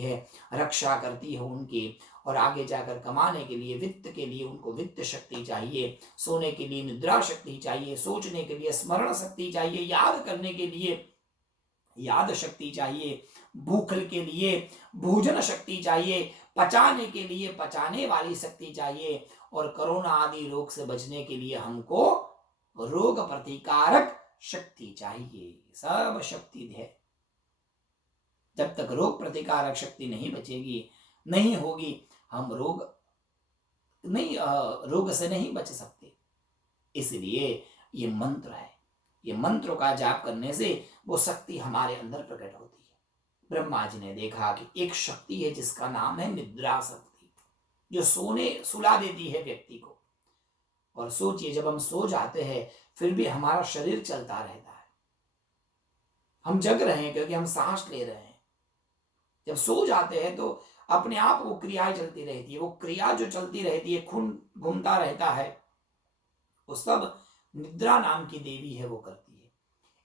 है, रक्षा करती है उनकी, और आगे जाकर कमाने के लिए, वित्त के लिए उनको वित्त शक्ति चाहिए, सोने के लिए निद्रा शक्ति चाहिए, सोचने के लिए स्मरण शक्ति चाहिए, याद करने के लिए याद शक्ति चाहिए, भूख के लिए भोजन शक्ति चाहिए, पचाने के लिए पचाने वाली शक्ति चाहिए, और कोरोना आदि रोग से बचने के लिए हमको रोग प्रतिकारक शक्ति चाहिए। सब शक्ति है। जब तक रोग प्रतिकारक शक्ति नहीं बचेगी, नहीं होगी, हम रोग से नहीं बच सकते। इसलिए ये मंत्र है, ये मंत्रों का जाप करने से वो शक्ति हमारे अंदर प्रकट होती है। ब्रह्मा जी ने देखा कि एक शक्ति है जिसका नाम है निद्रा शक्ति, जो सुला देती है व्यक्ति को। और सोचिए, जब हम सो जाते हैं फिर भी हमारा शरीर चलता रहता है, हम जग रहे हैं क्योंकि हम सांस ले रहे हैं। जब सो जाते हैं तो अपने आप वो क्रियाएं चलती रहती है, वो क्रिया जो चलती रहती है, खून घूमता रहता है, वो सब निद्रा नाम की देवी है, वो करती है।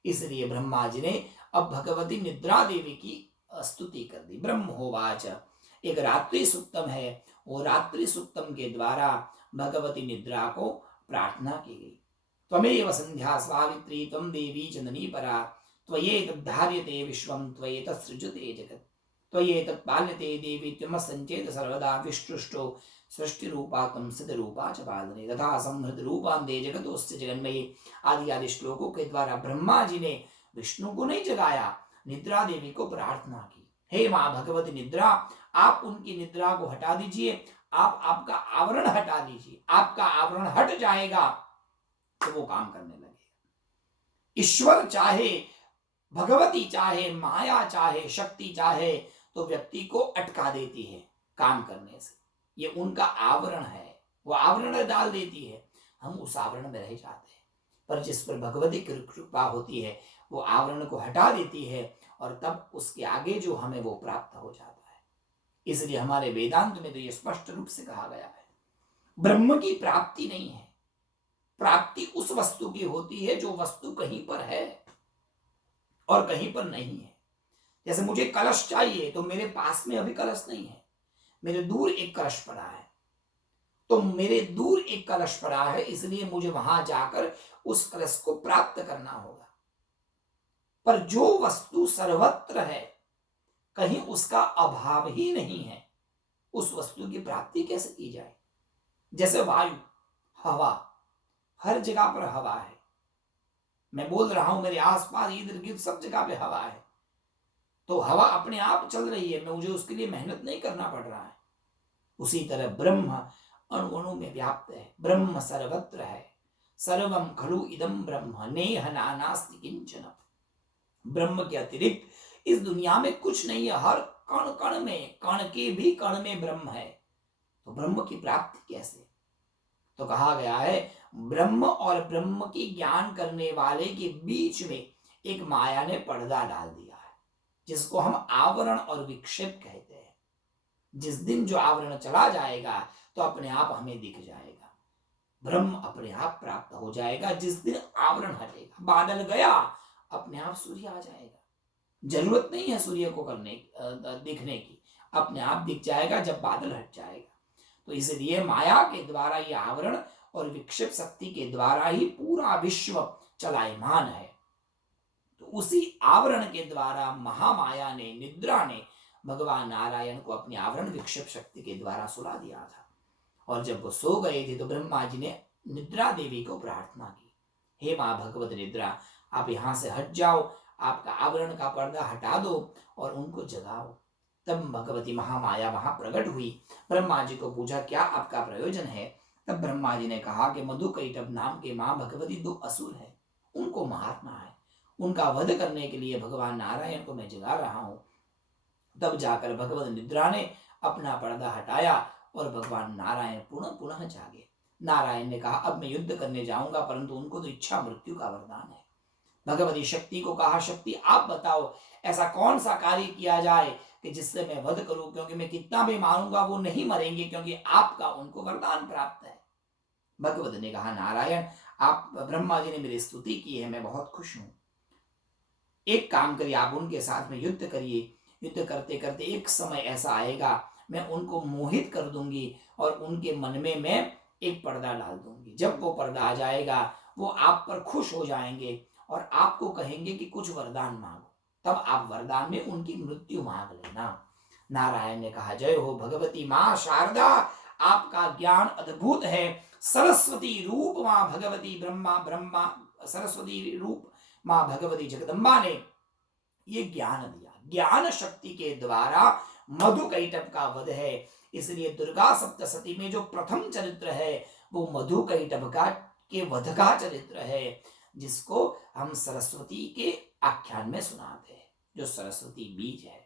इसलिए ब्रह्मा जी ने अब भगवती निद्रा देवी की स्तुति कर दी। ब्रह्मोवाच, एक रात्रि सुक्तम है, वो रात्रि सुक्तम के द्वारा भगवती निद्रा को प्रार्थना की गई। त्वमेव संध्या सावित्री त्वं देवी चंदनी परा, त्वयेतद् धार्यते विश्वं त्वयेतत् सृजते जगत्, त्वयेतत् पाल्यते देवी त्वमः संचेत सर्वदा, विष्टुष्टो सृष्टि रूपा तम सिद्ध रूपा च पालने, तथा संहृत रूपांदे जगतोस्य जगन्मयी आदि आदि श्लोकों के द्वारा ब्रह्मा जी ने विष्णु को नहीं जगाया, निद्रा देवी को प्रार्थना की। हे मां भगवती निद्रा, आप उनकी निद्रा को हटा दीजिए, आप आपका आवरण हटा दीजिए। आपका आवरण हट जाएगा तो वो काम करने लगेगा। ईश्वर चाहे, भगवती चाहे, माया चाहे, शक्ति चाहे, तो व्यक्ति को अटका देती है काम करने से। ये उनका आवरण है, वो आवरण डाल देती है, हम उस आवरण में रह जाते हैं। पर जिस पर भगवती की कृपा होती है वो आवरण को हटा देती है, और तब उसके आगे जो हमें वो प्राप्त हो जाता है। इसलिए हमारे वेदांत में तो ये स्पष्ट रूप से कहा गया है, ब्रह्म की प्राप्ति नहीं है, प्राप्ति उस वस्तु की होती है जो वस्तु कहीं पर है और कहीं पर नहीं है। जैसे मुझे कलश चाहिए तो मेरे पास में अभी कलश नहीं है, मेरे दूर एक कलश पड़ा है, तो मेरे दूर एक कलश पड़ा है, इसलिए मुझे वहां जाकर उस कलश को प्राप्त करना होगा। पर जो वस्तु सर्वत्र है, कहीं उसका अभाव ही नहीं है, उस वस्तु की प्राप्ति कैसे की जाए? जैसे वायु, हवा, हर जगह पर हवा है, मैं बोल रहा हूं मेरे आसपास इधर गिर्द सब जगह पे हवा है, तो हवा अपने आप चल रही है, मुझे उसके लिए मेहनत नहीं करना पड़ रहा है। उसी तरह ब्रह्म अणु अणु में व्याप्त है, ब्रह्म सर्वत्र है, सर्वम खलु इदम ब्रह्म नेह नानास्ति किंचन। ब्रह्म के अतिरिक्त इस दुनिया में कुछ नहीं है, हर कण कण में, कण के भी कण में ब्रह्म है। तो ब्रह्म की प्राप्ति कैसे? तो कहा गया है, ब्रह्म और ब्रह्म की ज्ञान करने वाले के बीच में एक माया ने पर्दा डाल दिया है, जिसको हम आवरण और विक्षेप कहते हैं। जिस दिन जो आवरण चला जाएगा तो अपने आप हमें दिख जाएगा, ब्रह्म अपने आप प्राप्त हो जाएगा। जिस दिन आवरण हटेगा, बादल गया, अपने आप सूर्य आ जाएगा, जरूरत नहीं है सूर्य को दिखने की, अपने आप दिख जाएगा जब बादल हट जाएगा। तो इसलिए माया के द्वारा ये आवरण और विक्षेप शक्ति के द्वारा ही पूरा विश्व चलायमान है। तो उसी आवरण के द्वारा महामाया ने, निद्रा ने भगवान नारायण को अपनी आवरण विक्षेप शक्ति के द्वारा सुला दिया था। और जब वो सो गए थे तो ब्रह्मा जी ने निद्रा देवी को प्रार्थना की, हे मां भगवत निद्रा, आप यहां से हट जाओ, आपका आवरण का पर्दा हटा दो और उनको जगाओ। तब भगवती महामाया वहां प्रकट हुई, ब्रह्मा जी को पूछा क्या आपका प्रयोजन है? तब ब्रह्मा जी ने कहा कि मधुकैटभ नाम के मां भगवती दो असुर है, उनको मारना है, उनका वध करने के लिए भगवान नारायण को मैं जगा रहा हूं। तब जाकर भगवत निद्रा ने अपना पर्दा हटाया और भगवान नारायण पुनः पुनः जागे। नारायण ने कहा अब मैं युद्ध करने जाऊंगा, परंतु उनको तो इच्छा मृत्यु का वरदान है। भगवती शक्ति को कहा, शक्ति आप बताओ ऐसा कौन सा कार्य किया जाए कि जिससे मैं वध करूं, क्योंकि मैं कितना भी मारूंगा वो नहीं मरेंगे, क्योंकि आपका उनको वरदान प्राप्त है। भगवत ने कहा, नारायण आप, ब्रह्मा जी ने मेरी स्तुति की है, मैं बहुत खुश हूं। एक काम करिए, आप उनके साथ में युद्ध करिए, युद्ध करते करते एक समय ऐसा आएगा, मैं उनको मोहित कर दूंगी और उनके मन में मैं एक पर्दा डाल दूंगी। जब वो पर्दा आ जाएगा, वो आप पर खुश हो जाएंगे और आपको कहेंगे कि कुछ वरदान मांगो, तब आप वरदान में उनकी मृत्यु मांग लेना। नारायण ने कहा, जय हो भगवती माँ शारदा, आपका ज्ञान अद्भुत है। सरस्वती रूप माँ भगवती ब्रह्मा ब्रह्मा सरस्वती रूप माँ भगवती जगदम्बा ने ये ज्ञान दिया। ज्ञान शक्ति के द्वारा मधुकैटभ का वध है। इसलिए दुर्गा सप्तशती में जो प्रथम चरित्र है वो मधुकैटभ का के वध का चरित्र है, जिसको हम सरस्वती के आख्यान में सुनाते हैं। जो सरस्वती बीज है,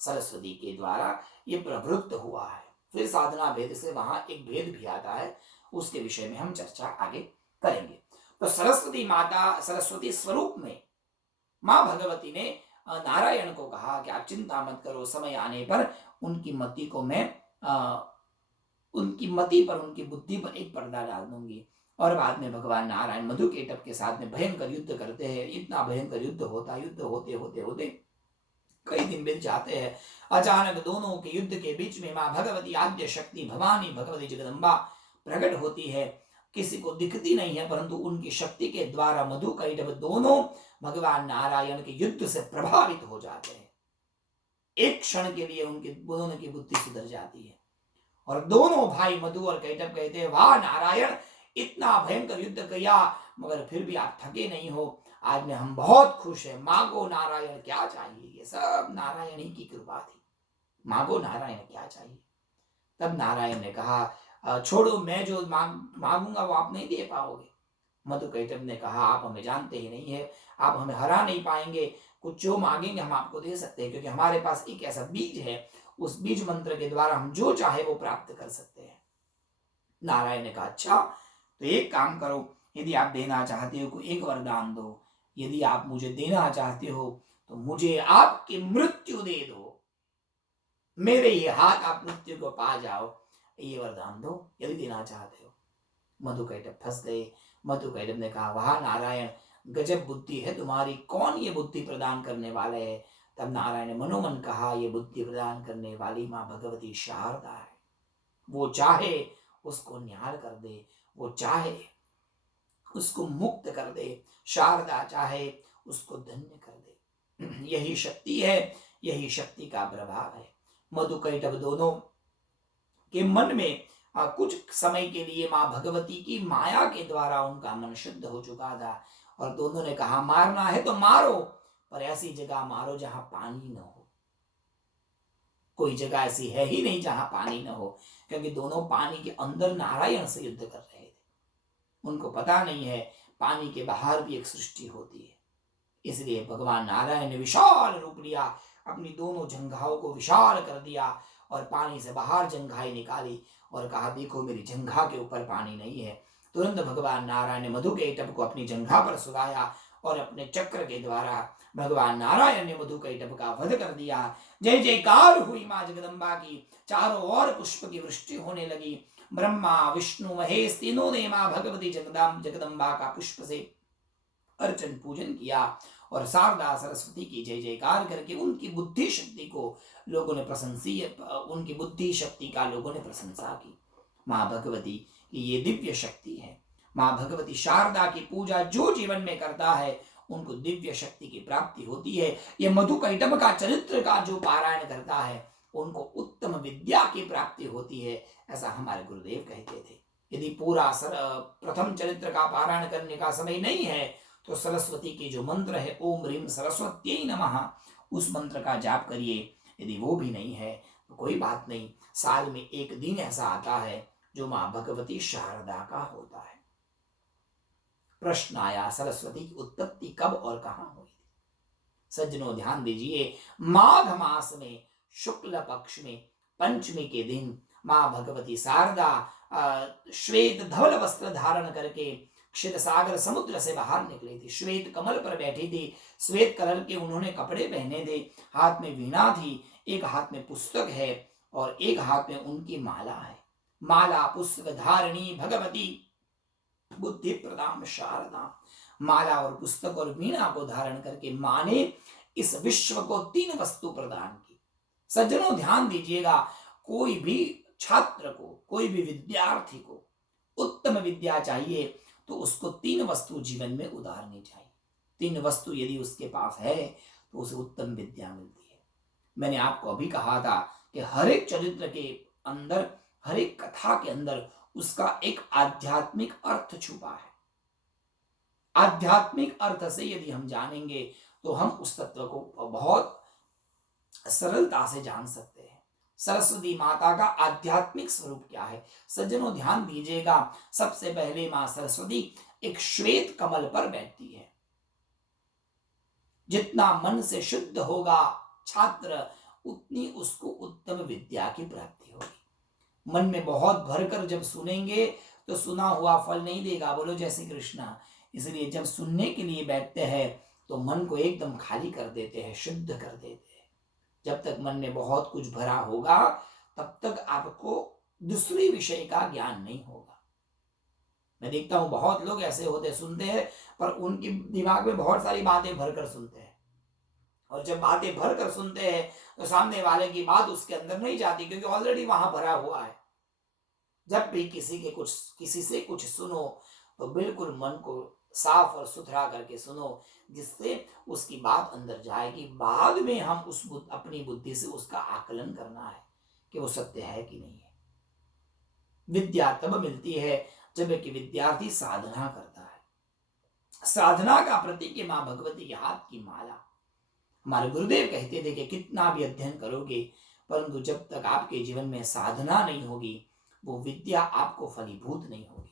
सरस्वती के द्वारा ये प्रवृत्त हुआ है। फिर साधना भेद से वहां एक भेद भी आता है, उसके विषय में हम चर्चा आगे करेंगे। तो सरस्वती माता, सरस्वती स्वरूप में मां भगवती ने नारायण को कहा कि आप चिंता मत करो, समय आने पर उनकी मति को मैं उनकी मति पर, उनकी बुद्धि पर एक पर्दा डाल दूंगी। और बाद में भगवान नारायण मधुकैटभ के साथ में भयंकर युद्ध करते हैं। इतना भयंकर युद्ध होता, युद्ध होते होते होते कई दिन बीत जाते हैं। अचानक दोनों के युद्ध के बीच में मां भगवती आद्य शक्ति भवानी भगवती जगदम्बा प्रकट होती है। किसी को दिखती नहीं है, परंतु उनकी शक्ति के द्वारा मधुकैटभ दोनों भगवान नारायण के युद्ध से प्रभावित हो जाते हैं। एक क्षण के लिए उनके दोनों की बुद्धि सुधर जाती है और दोनों भाई मधु और कैटभ कहते हैं, वाह नारायण, इतना भयंकर युद्ध किया मगर फिर भी आप थके नहीं हो। आज में हम बहुत खुश हैं। मांगो नारायण, क्या चाहिए? ये सब नारायण ही की कृपा थी। मांगो नारायण, क्या चाहिए? तब नारायण ने कहा, छोड़ो, मैं जो मांगूंगा वो आप नहीं दे पाओगे। मधुकैटभ ने कहा, आप हमें जानते ही नहीं है, आप हमें हरा नहीं पाएंगे। कुछ जो मांगेंगे हम आपको दे सकते हैं, क्योंकि हमारे पास एक ऐसा बीज है, उस बीज मंत्र के द्वारा हम जो चाहे वो प्राप्त कर सकते हैं। नारायण ने कहा, अच्छा तो एक काम करो, यदि आप देना चाहते हो कोई एक वरदान दो। यदि आप मुझे देना चाहते हो तो मुझे आपकी मृत्यु दे दो, मेरे ये हाथ आप मृत्यु को पा जाओ, ये वरदान दो यदि देना चाहते हो। मधुकैटभ फंस गए। मधुकैटभ ने कहा, वाह नारायण, गजब बुद्धि है तुम्हारी, कौन ये बुद्धि प्रदान करने वाले है? तब नारायण ने मनोमन कहा, ये बुद्धि प्रदान करने वाली मां भगवती शारदा है। वो चाहे उसको न्याल कर दे, वो चाहे उसको मुक्त कर दे, शारदा चाहे उसको धन्य कर दे। यही शक्ति है, यही शक्ति का प्रभाव है। मधुकैटभ दोनों के मन में कुछ समय के लिए मां भगवती की माया के द्वारा उनका मन शुद्ध हो चुका था और दोनों ने कहा, मारना है तो मारो, पर ऐसी जगह मारो जहां पानी न हो। कोई जगह ऐसी है ही नहीं जहां पानी न हो, क्योंकि दोनों पानी के अंदर नारायण से युद्ध कर रहे थे। उनको पता नहीं है पानी के बाहर भी एक सृष्टि होती है। इसलिए भगवान नारायण ने विशाल रूप लिया, अपनी दोनों जंघाओं को विशाल कर दिया और पानी से बाहर जंघाएं निकाली और कहा, देखो मेरी जंघा के ऊपर पानी नहीं है। तुरंत भगवान नारायण ने मधुकैटभ को अपनी जंघा पर सुलाया और अपने चक्र के द्वारा भगवान नारायण ने मधुकैटभ का वध कर दिया। जय जयकार हुई मां जगदम्बा की, चारों ओर पुष्प की वृष्टि होने लगी। ब्रह्मा विष्णु महेश तीनों ने मां भगवती जगदम्बा का पुष्प से अर्चन पूजन किया और शारदा सरस्वती की जय जयकार करके उनकी बुद्धि शक्ति को लोगों ने उनकी बुद्धि शक्ति का लोगों ने प्रशंसा की। मां भगवती की ये दिव्य शक्ति है। मां भगवती शारदा की पूजा जो जीवन में करता है उनको दिव्य शक्ति की प्राप्ति होती है। ये मधुकैटभ का चरित्र का जो पारायण करता है उनको उत्तम विद्या की प्राप्ति होती है, ऐसा हमारे गुरुदेव कहते थे। यदि पूरा प्रथम चरित्र का पारायण करने का समय नहीं है तो सरस्वती की जो मंत्र है, ओम ह्रीं सरस्वत्यै नमः, उस मंत्र का जाप करिए। यदि वो भी नहीं है तो कोई बात नहीं, साल में एक दिन ऐसा आता है जो मां भगवती शारदा का होता है। प्रश्न आया, सरस्वती की उत्पत्ति कब और कहां हुई थी? सज्जनों ध्यान दीजिए, माघ मास में शुक्ल पक्ष में पंचमी के दिन मां भगवती शारदा श्वेत धवल वस्त्र धारण करके क्षीर सागर समुद्र से बाहर निकली थी। श्वेत कमल पर बैठी थी, श्वेत कलर के उन्होंने कपड़े पहने थे, हाथ में वीणा थी, एक हाथ में पुस्तक है और एक हाथ में उनकी माला है। माला पुस्तक धारिणी भगवती बुद्धि प्रदाम शारदा। माला और पुस्तक और वीणा को धारण करके मां ने इस विश्व को 3 वस्तु प्रदान की। सज्जनों ध्यान दीजिएगा, कोई भी छात्र को, कोई भी विद्यार्थी को उत्तम विद्या चाहिए तो उसको 3 वस्तु जीवन में उतारनी चाहिए। 3 वस्तु यदि उसके पास है तो उसे उत्तम विद्या मिलती है। मैंने आपको अभी कहा था कि हर एक चरित्र के अंदर, हर एक कथा के अंदर उसका एक आध्यात्मिक अर्थ छुपा है। आध्यात्मिक अर्थ से यदि हम जानेंगे तो हम उस तत्व को बहुत सरलता से जान सकते हैं। सरस्वती माता का आध्यात्मिक स्वरूप क्या है? सज्जनों ध्यान दीजिएगा, सबसे पहले मां सरस्वती एक श्वेत कमल पर बैठती है। जितना मन से शुद्ध होगा छात्र, उतनी उसको उत्तम विद्या की प्राप्ति होगी। मन में बहुत भरकर जब सुनेंगे तो सुना हुआ फल नहीं देगा। बोलो जय श्री कृष्णा। इसलिए जब सुनने के लिए बैठते हैं तो मन को एकदम खाली कर देते हैं, शुद्ध कर देते हैं। जब तक मन में बहुत कुछ भरा होगा तब तक आपको दूसरी विषय का ज्ञान नहीं होगा। मैं देखता हूं बहुत लोग ऐसे होते, सुनते हैं पर उनके दिमाग में बहुत सारी बातें भरकर सुनते हैं, और जब बातें भरकर सुनते हैं तो सामने वाले की बात उसके अंदर नहीं जाती, क्योंकि ऑलरेडी वहां भरा हुआ है। जब भी किसी से कुछ सुनो तो बिल्कुल मन को साफ और सुथरा करके सुनो, जिससे उसकी बात अंदर जाएगी। बाद में हम अपनी बुद्धि से उसका आकलन करना है कि वो सत्य है कि नहीं है। विद्या तब मिलती है जब एक विद्यार्थी साधना करता है। साधना का प्रतीक है मां भगवती के हाथ की माला। हमारे गुरुदेव कहते थे कि कितना भी अध्ययन करोगे, परंतु जब तक आपके जीवन में साधना नहीं होगी वो विद्या आपको फलीभूत नहीं होगी।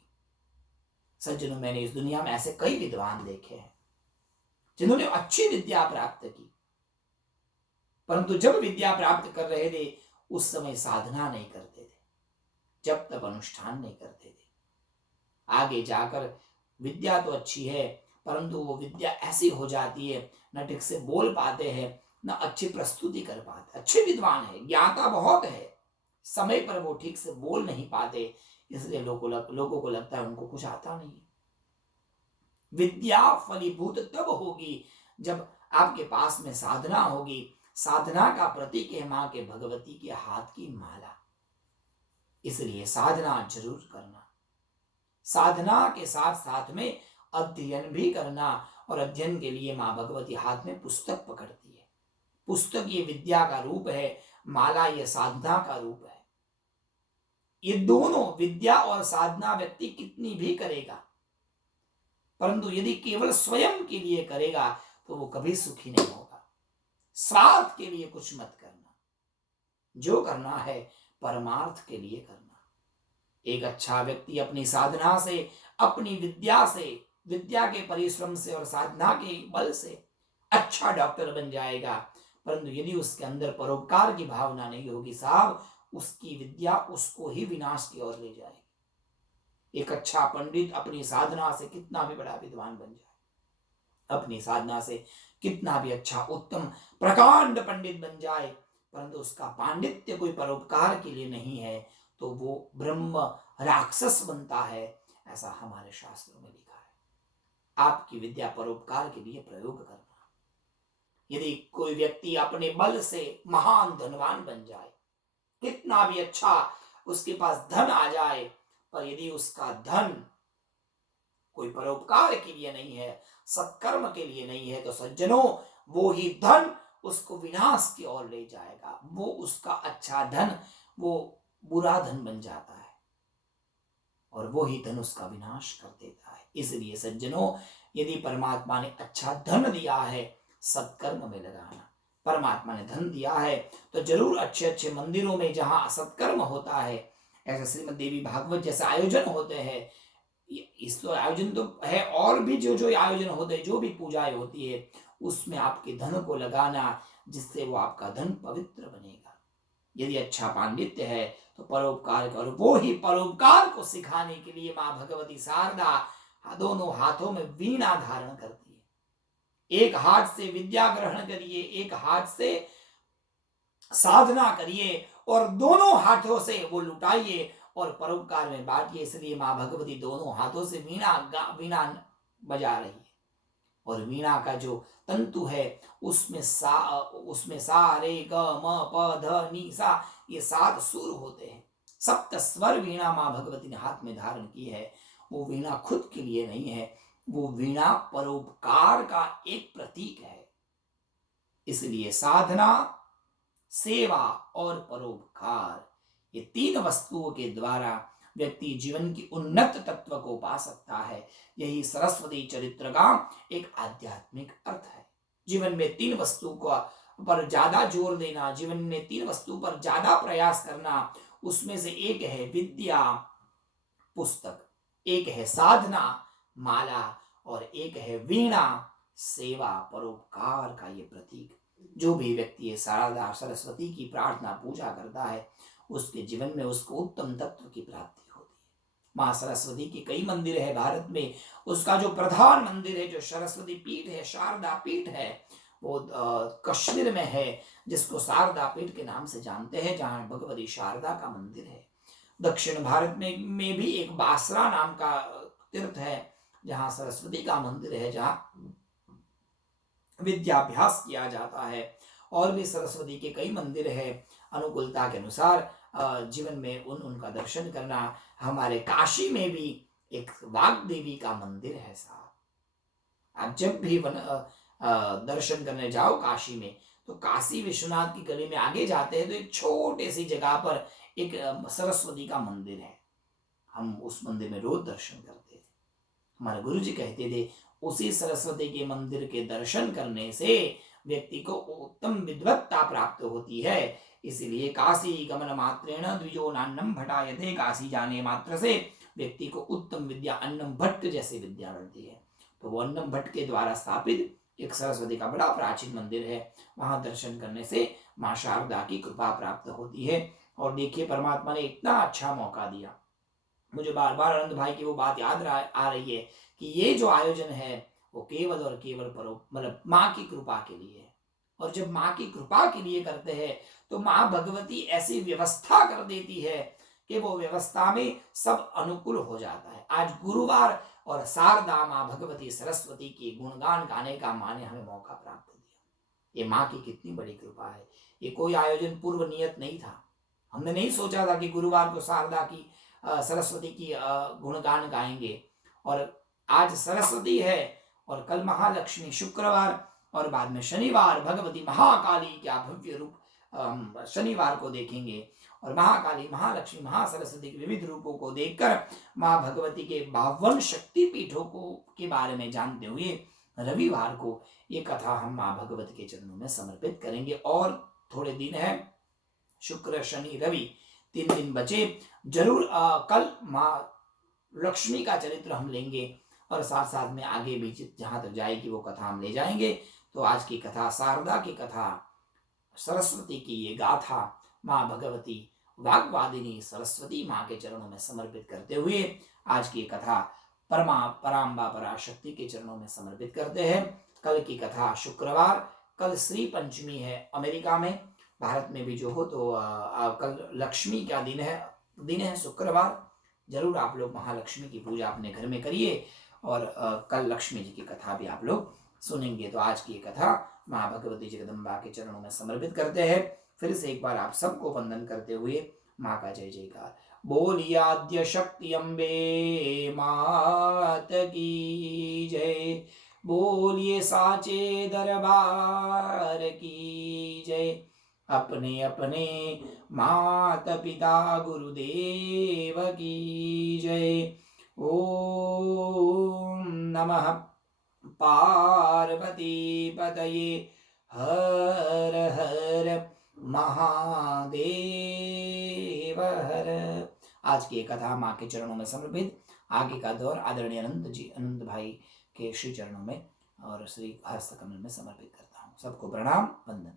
सज्जनों, मैंने इस दुनिया में ऐसे कई विद्वान देखे हैं जिन्होंने अच्छी विद्या प्राप्त की, परंतु जब विद्या प्राप्त कर रहे थे उस समय साधना नहीं करते थे, जब तक अनुष्ठान नहीं करते थे। आगे जाकर विद्या तो अच्छी है, परंतु वो विद्या ऐसी हो जाती है, न ठीक से बोल पाते हैं, न अच्छी प्रस्तुति कर पाते। अच्छे विद्वान है, ज्ञाता बहुत है, समय पर वो ठीक से बोल नहीं पाते, इसलिए लोगों को लगता है उनको कुछ आता नहीं। विद्या फलीभूत तब होगी जब आपके पास में साधना होगी। साधना का प्रतीक है मां के भगवती के हाथ की माला। इसलिए साधना जरूर करना। साधना के साथ साथ में अध्ययन भी करना, और अध्ययन के लिए मां भगवती हाथ में पुस्तक पकड़ती है। पुस्तक ये विद्या का रूप है, माला ये साधना का रूप है। ये दोनों विद्या और साधना व्यक्ति कितनी भी करेगा, परंतु यदि केवल स्वयं के लिए करेगा तो वो कभी सुखी नहीं होगा। स्वार्थ के लिए कुछ मत करना, जो करना है परमार्थ के लिए करना। एक अच्छा व्यक्ति अपनी साधना से, अपनी विद्या से, विद्या के परिश्रम से और साधना के बल से अच्छा डॉक्टर बन जाएगा, परंतु यदि उसके अंदर परोपकार की भावना नहीं होगी साहब, उसकी विद्या उसको ही विनाश की ओर ले जाएगी। एक अच्छा पंडित अपनी साधना से कितना भी बड़ा विद्वान बन जाए, अपनी साधना से कितना भी अच्छा उत्तम प्रकांड पंडित बन जाए, परंतु उसका पांडित्य कोई परोपकार के लिए नहीं है तो वो ब्रह्म राक्षस बनता है, ऐसा हमारे शास्त्रों में लिखा है। आपकी विद्या परोपकार के लिए प्रयोग करना। यदि कोई व्यक्ति अपने बल से महान धनवान बन जाए, कितना भी अच्छा उसके पास धन आ जाए, पर यदि उसका धन कोई परोपकार के लिए नहीं है, सत्कर्म के लिए नहीं है, तो सज्जनों वो ही धन उसको विनाश की ओर ले जाएगा। वो उसका अच्छा धन वो बुरा धन बन जाता है, और वो ही धन उसका विनाश कर देता है। इसलिए सज्जनों, यदि परमात्मा ने अच्छा धन दिया है, सत्कर्म में लगाना। परमात्मा ने धन दिया है तो जरूर अच्छे अच्छे मंदिरों में जहां सत्कर्म होता है, ऐसे श्रीमद् देवी भागवत जैसे आयोजन होते हैं, इस तो आयोजन तो है, और भी जो आयोजन होते हैं, जो भी पूजाएं होती है, उसमें आपके धन को लगाना, जिससे वो आपका धन पवित्र बनेगा। यदि अच्छा पांडित्य है तो परोपकार करो। वो ही परोपकार को सिखाने के लिए मां भगवती शारदा दोनों हाथों में वीणा धारण करती है। एक हाथ से विद्या ग्रहण करिए, एक हाथ से साधना करिए, और दोनों हाथों से वो लुटाइए और परोपकार में बांटिए। इसलिए मां भगवती दोनों हाथों से वीणा बजा रही है। और वीणा का जो तंतु है उसमें सा रे ग म प ध नि सा, ये 7 सुर होते हैं। सप्त स्वर वीणा माँ भगवती ने हाथ में धारण की है। वो वीणा खुद के लिए नहीं है, वो वीणा परोपकार का एक प्रतीक है। इसलिए साधना, सेवा और परोपकार, ये 3 वस्तुओं के द्वारा व्यक्ति जीवन की उन्नत तत्व को पा सकता है। यही सरस्वती चरित्र का एक आध्यात्मिक अर्थ है। जीवन में 3 वस्तु को पर ज्यादा जोर देना, जीवन में 3 वस्तु पर ज्यादा प्रयास करना, उसमें से एक है विद्या पुस्तक, एक है साधना माला, और एक है वीणा सेवा परोपकार का ये प्रतीक। जो भी व्यक्ति ये शारदा सरस्वती की प्रार्थना पूजा करता है, उसके जीवन में उसको उत्तम तत्व की प्राप्ति होती है। माँ सरस्वती के कई मंदिर है भारत में, उसका जो प्रधान मंदिर है, जो सरस्वती पीठ है, शारदा पीठ है, वो कश्मीर में है, जिसको शारदा पीठ के नाम से जानते हैं, जहाँ भगवती शारदा का मंदिर है। दक्षिण भारत में भी एक बासरा नाम का तीर्थ है, जहाँ सरस्वती का मंदिर है, जहाँ विद्याभ्यास किया जाता है। और भी सरस्वती के कई मंदिर है। अनुकूलता के अनुसार जीवन में उनका दर्शन करना। हमारे काशी में भी एक वाग देवी का मंदिर है साहब। आप जब भी दर्शन करने जाओ काशी में, तो काशी विश्वनाथ की गली में आगे जाते हैं तो एक छोटे सी जगह पर एक सरस्वती का मंदिर है। हम उस मंदिर में रोज दर्शन करते थे। हमारे गुरु जी कहते थे, उसी सरस्वती के मंदिर के दर्शन करने से व्यक्ति को उत्तम विद्वत्ता प्राप्त होती है। इसलिए काशी गमन मात्रेण द्विजो नान्नम भटायते, काशी जाने मात्र से व्यक्ति को उत्तम विद्या अन्नम भट्ट जैसे विद्या मिलती है। तो वो अन्नम भट्ट के द्वारा स्थापित एक सरस्वती का बड़ा प्राचीन मंदिर है। वहां दर्शन करने से माँ शारदा की कृपा प्राप्त होती है। और देखिए, परमात्मा ने इतना अच्छा मौका दिया। मुझे बार बार आनंद भाई की वो बात याद आ रही है कि ये जो आयोजन है वो केवल और केवल मतलब माँ की कृपा के लिए है। और जब माँ की कृपा के लिए करते हैं तो माँ भगवती ऐसी व्यवस्था कर देती है कि वो व्यवस्था में सब अनुकूल हो जाता है। आज गुरुवार और शारदा माँ भगवती सरस्वती की गुणगान गाने का माँ ने हमें मौका प्राप्त दिया। ये माँ की कितनी बड़ी कृपा है। ये कोई आयोजन पूर्व नियत नहीं था। हमने नहीं सोचा था कि गुरुवार को शारदा की सरस्वती की गुणगान गाएंगे। और आज सरस्वती है और कल महालक्ष्मी, शुक्रवार और बाद में शनिवार भगवती महाकाली का भव्य रूप शनिवार को देखेंगे। और महाकाली, महालक्ष्मी, महासरस्वती के विविध रूपों को देखकर माँ भगवती के 52 शक्ति पीठों को के बारे में जानते हुए रविवार को ये कथा हम माँ भगवती के चरणों में समर्पित करेंगे। और थोड़े दिन है, शुक्र शनि रवि 3 दिन बचे। जरूर कल माँ लक्ष्मी का चरित्र हम लेंगे और साथ साथ में आगे भी जहां तक जाएगी वो कथा हम ले जाएंगे। तो आज की कथा, शारदा की कथा, सरस्वती की ये गाथा माँ भगवती वाग्वादिनी सरस्वती माँ के चरणों में समर्पित करते हुए आज की कथा पराम्बा पराशक्ति के चरणों में समर्पित करते हैं। कल की कथा शुक्रवार, कल श्री पंचमी है अमेरिका में, भारत में भी जो हो तो कल लक्ष्मी का दिन है शुक्रवार। जरूर आप लोग महालक्ष्मी की पूजा अपने घर में करिए और कल लक्ष्मी जी की कथा भी आप लोग सुनेंगे। तो आज की कथा माँ भगवती जगदम्बा के चरणों में समर्पित करते हैं। फिर से एक बार आप सबको वंदन करते हुए माँ का जय जयकार। बोलिए आद्य शक्ति अम्बे मात की जय, बोलिए साचे दरबार की जय। अपने अपने मात पिता गुरुदेव की जय। ओम नमः पार्वती पतये, हर हर महादेव हर। आज की कथा माँ के चरणों में समर्पित। आगे का दौर आदरणीय अनंत भाई के श्री चरणों में और श्री हस्त कमल में समर्पित करता हूँ। सबको प्रणाम, वंदन।